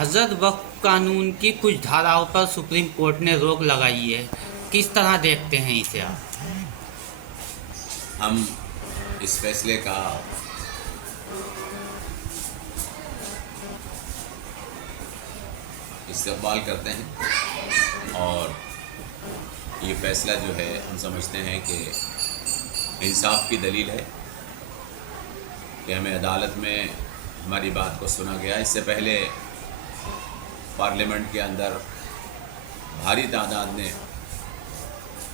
हज़रत वक्फ कानून की कुछ धाराओं पर सुप्रीम कोर्ट ने रोक लगाई है, किस तरह देखते हैं इसे आप? हम इस फैसले का इस्तकबाल करते हैं और ये फ़ैसला जो है हम समझते हैं कि इंसाफ की दलील है कि हमें अदालत में हमारी बात को सुना गया। इससे पहले पार्लियामेंट के अंदर भारी तादाद ने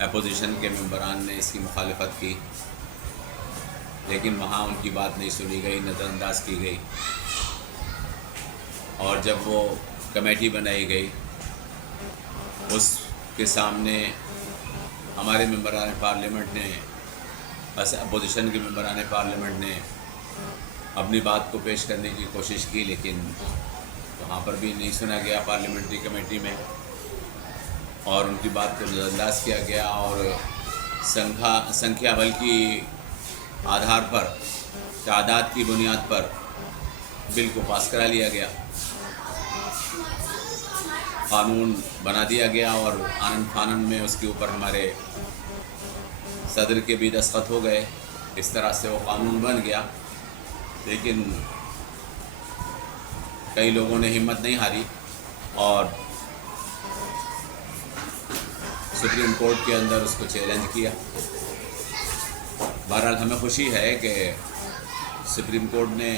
अपोजिशन के मेंबरान ने इसकी मुखालफत की, लेकिन वहाँ उनकी बात नहीं सुनी गई, नज़रअंदाज की गई। और जब वो कमेटी बनाई गई उसके सामने हमारे मेंबरान पार्लियामेंट ने, बस अपोजिशन के मेंबरान पार्लियामेंट ने अपनी बात को पेश करने की कोशिश की, लेकिन वहाँ पर भी नहीं सुना गया पार्लियामेंट्री कमेटी में, और उनकी बात को नज़रअंदाज किया गया और संख्या बल की आधार पर, तादाद की बुनियाद पर बिल को पास करा लिया गया, कानून बना दिया गया और आनन फानन में उसके ऊपर हमारे सदर के भी दस्तखत हो गए। इस तरह से वो कानून बन गया। लेकिन कई लोगों ने हिम्मत नहीं हारी और सुप्रीम कोर्ट के अंदर उसको चैलेंज किया। बहरहाल हमें खुशी है कि सुप्रीम कोर्ट ने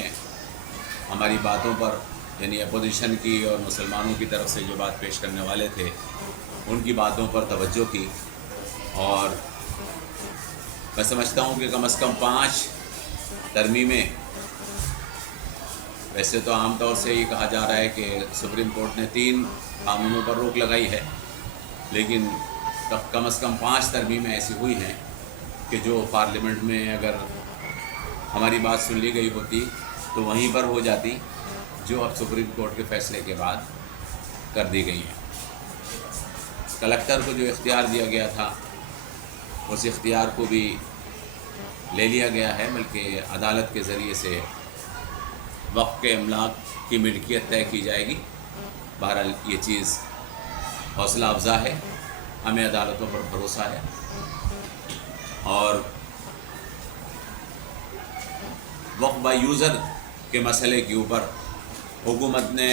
हमारी बातों पर, यानी अपोजिशन की और मुसलमानों की तरफ से जो बात पेश करने वाले थे उनकी बातों पर तवज्जो की, और मैं समझता हूँ कि कम से कम 5 तरमीमें, वैसे तो आम तौर से ये कहा जा रहा है कि सुप्रीम कोर्ट ने 3 कानूनों पर रोक लगाई है, लेकिन कम से कम 5 तरमीमें ऐसी हुई हैं कि जो पार्लियामेंट में अगर हमारी बात सुन ली गई होती तो वहीं पर हो जाती, जो अब सुप्रीम कोर्ट के फैसले के बाद कर दी गई हैं। कलेक्टर को जो इख्तियार दिया गया था उस इख्तियार को भी ले लिया गया है, बल्कि अदालत के ज़रिए से वक्फ के अमलाक की मिल्कियत तय की जाएगी। बहरहाल ये चीज़ हौसला अफजा है, हमें अदालतों पर भरोसा है। और वक्फ बाय यूज़र के मसले के ऊपर हुकूमत ने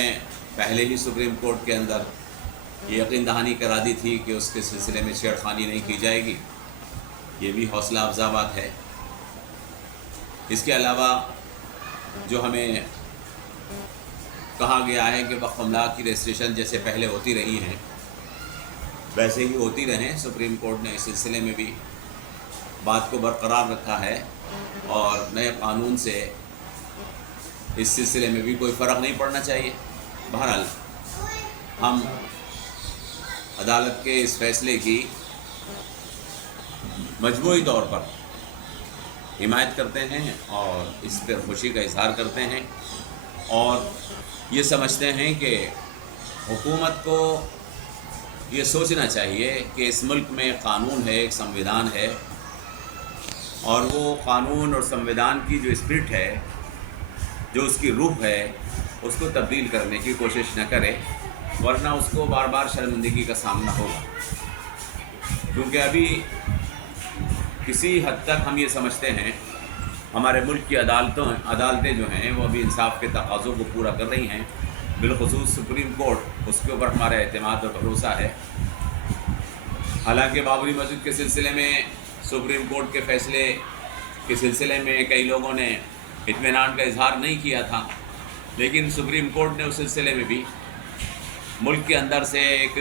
पहले ही सुप्रीम कोर्ट के अंदर ये यकीन दहानी करा दी थी कि उसके सिलसिले में छेड़खानी नहीं की जाएगी। ये भी हौसला अफजा बात है। इसके अलावा जो हमें कहा गया है कि वक्फ अमलाक की रजिस्ट्रेशन जैसे पहले होती रही हैं वैसे ही होती रहें, सुप्रीम कोर्ट ने इस सिलसिले में भी बात को बरकरार रखा है और नए कानून से इस सिलसिले में भी कोई फ़र्क नहीं पड़ना चाहिए। बहरहाल हम अदालत के इस फैसले की मजमूई तौर पर हिमायत करते हैं और इस पर खुशी का इजहार करते हैं, और ये समझते हैं कि हुकूमत को ये सोचना चाहिए कि इस मुल्क में कानून है, एक संविधान है, और वो कानून और संविधान की जो स्पिरिट है, जो उसकी रूह है, उसको तब्दील करने की कोशिश न करे, वरना उसको बार बार शर्मिंदगी का सामना होगा। क्योंकि अभी किसी हद तक हम ये समझते हैं हमारे मुल्क की अदालतें जो हैं वो अभी इंसाफ के तकाज़ों को पूरा कर रही हैं, बिलखुसूस सुप्रीम कोर्ट, उसके ऊपर हमारा एतमाद और भरोसा है। हालांकि बाबरी मस्जिद के सिलसिले में सुप्रीम कोर्ट के फ़ैसले के सिलसिले में कई लोगों ने इत्मीनान का इजहार नहीं किया था, लेकिन सुप्रीम कोर्ट ने उस सिलसिले में भी मुल्क के अंदर से एक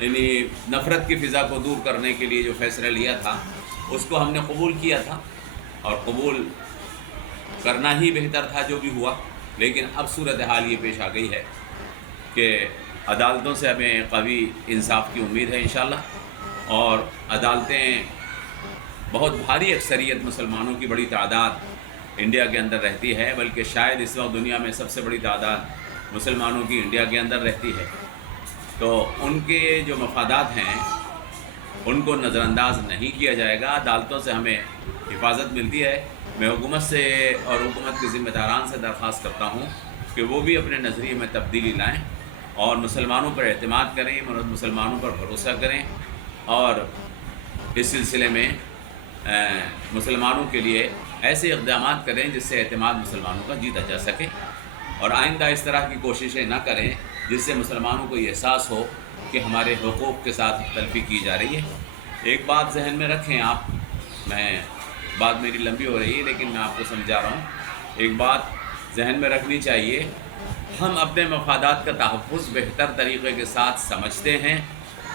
यानी नफ़रत की फ़िज़ा को दूर करने के लिए जो फ़ैसला लिया था उसको हमने कबूल किया था, और कबूल करना ही बेहतर था जो भी हुआ। लेकिन अब सूरत हाल ये पेश आ गई है कि अदालतों से हमें कवी इंसाफ की उम्मीद है इंशाअल्लाह, और अदालतें बहुत भारी अक्सरियत मुसलमानों की बड़ी तादाद इंडिया के अंदर रहती है, बल्कि शायद इस वक्त दुनिया में सबसे बड़ी तादाद मुसलमानों की इंडिया के अंदर रहती है। तो उनके जो मफादात हैं उनको नज़रअंदाज नहीं किया जाएगा। अदालतों से हमें हिफाजत मिलती है। मैं हुकूमत से और हुकूमत के ज़िम्मेदारान से दरख्वास्त करता हूँ کہ وہ بھی اپنے نظریے میں تبدیلی لائیں اور مسلمانوں پر اعتماد کریں، مسلمانوں پر بھروسہ کریں، اور اس سلسلے میں مسلمانوں کے لیے ایسے اقدامات کریں جس سے اعتماد مسلمانوں کا جیتا جا سکے، اور آئندہ اس طرح کی کوششیں نہ کریں جس سے مسلمانوں کو یہ احساس ہو کہ ہمارے حقوق کے ساتھ تلفی کی جا رہی ہے۔ ایک بات ذہن میں رکھیں آپ، بات میری لمبی ہو رہی ہے لیکن میں آپ کو سمجھا رہا ہوں، ایک بات ذہن میں رکھنی چاہیے، ہم اپنے مفادات کا تحفظ بہتر طریقے کے ساتھ سمجھتے ہیں،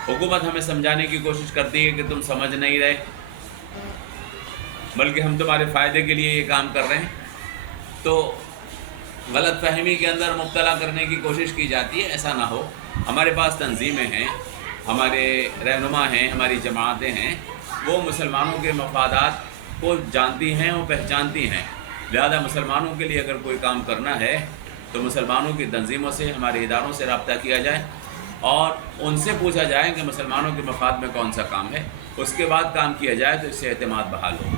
حکومت ہمیں سمجھانے کی کوشش کرتی ہے کہ تم سمجھ نہیں رہے، بلکہ ہم تمہارے فائدے کے لیے یہ کام کر رہے ہیں، تو غلط فہمی کے اندر مبتلا کرنے کی کوشش کی جاتی ہے۔ ایسا نہ ہو، ہمارے پاس تنظیمیں ہیں، ہمارے رہنما ہیں، ہماری جماعتیں ہیں، وہ مسلمانوں کے مفادات کو جانتی ہیں اور پہچانتی ہیں، لہذا مسلمانوں کے لیے اگر کوئی کام کرنا ہے تو مسلمانوں کی تنظیموں سے، ہمارے اداروں سے رابطہ کیا جائے اور ان سے پوچھا جائے کہ مسلمانوں کے مفاد میں کون سا کام ہے، اس کے بعد کام کیا جائے تو اس سے اعتماد بحال ہو۔